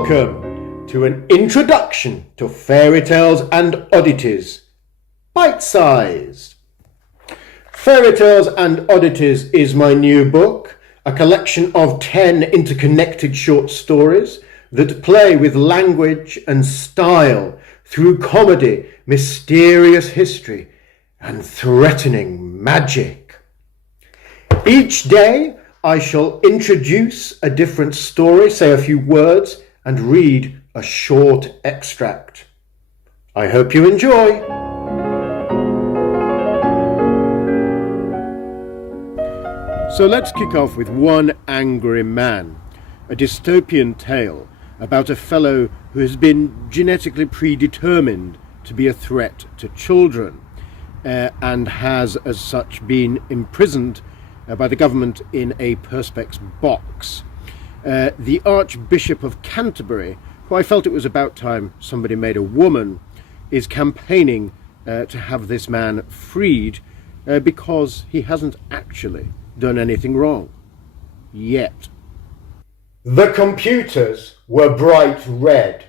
Welcome to an introduction to Fairytales and Oddities, bite-sized. Fairytales and Oddities is my new book, a collection of 10 interconnected short stories that play with language and style through comedy, mysterious history, and threatening magic. Each day I shall introduce a different story, say a few words, and read a short extract. I hope you enjoy. So let's kick off with One Angry Man, a dystopian tale about a fellow who has been genetically predetermined to be a threat to children and has as such been imprisoned by the government in a perspex box. The Archbishop of Canterbury, who I felt it was about time somebody made a woman, is campaigning to have this man freed because he hasn't actually done anything wrong. Yet. The computers were bright red.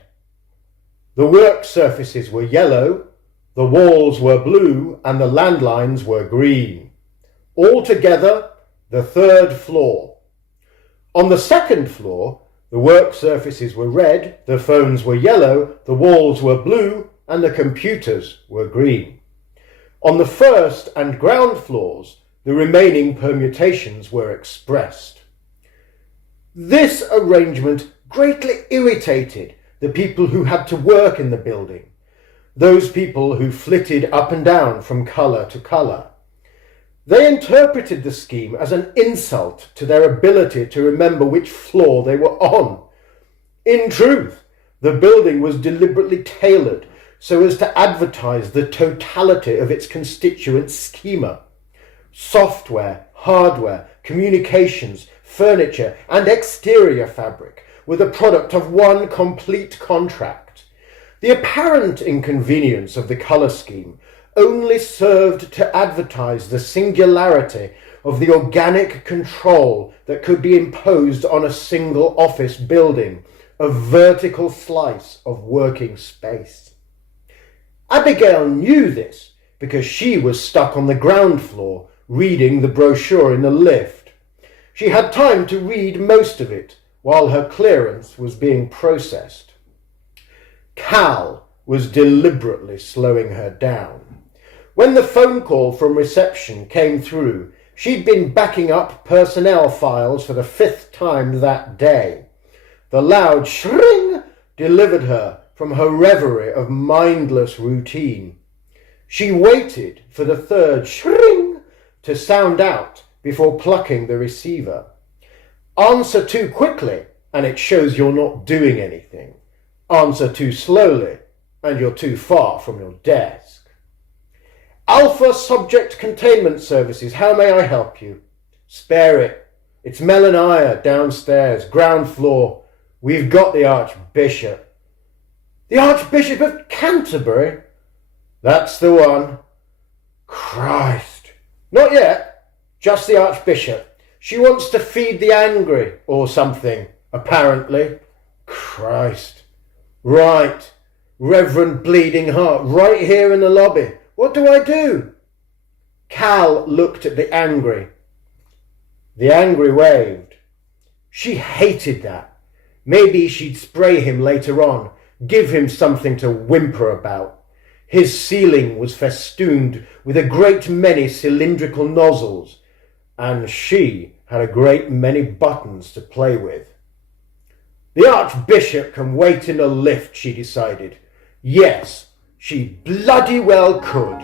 The work surfaces were yellow, the walls were blue, and the landlines were green. Altogether, the third floor. On the second floor, the work surfaces were red, the phones were yellow, the walls were blue, and the computers were green. On the first and ground floors, the remaining permutations were expressed. This arrangement greatly irritated the people who had to work in the building, those people who flitted up and down from colour to colour. They interpreted the scheme as an insult to their ability to remember which floor they were on. In truth, the building was deliberately tailored so as to advertise the totality of its constituent schema. Software, hardware, communications, furniture, and exterior fabric were the product of one complete contract. The apparent inconvenience of the colour scheme only served to advertise the singularity of the organic control that could be imposed on a single office building, a vertical slice of working space. Abigail knew this because she was stuck on the ground floor reading the brochure in the lift. She had time to read most of it while her clearance was being processed. Cal was deliberately slowing her down. When the phone call from reception came through, she'd been backing up personnel files for the 5th time that day. The loud shring delivered her from her reverie of mindless routine. She waited for the 3rd shring to sound out before plucking the receiver. Answer too quickly and it shows you're not doing anything. Answer too slowly and you're too far from your desk. Alpha Subject Containment Services, how may I help you? Spare it. It's Mel and Aya downstairs, ground floor. We've got the Archbishop. The Archbishop of Canterbury? That's the one. Christ. Not yet. Just the Archbishop. She wants to feed the angry or something, apparently. Christ. Right. Reverend Bleeding Heart, right here in the lobby. What do I do? Cal looked at the angry. The angry waved. She hated that. Maybe she'd spray him later on, give him something to whimper about. His ceiling was festooned with a great many cylindrical nozzles, and she had a great many buttons to play with. The Archbishop can wait in a lift, she decided. Yes, she bloody well could.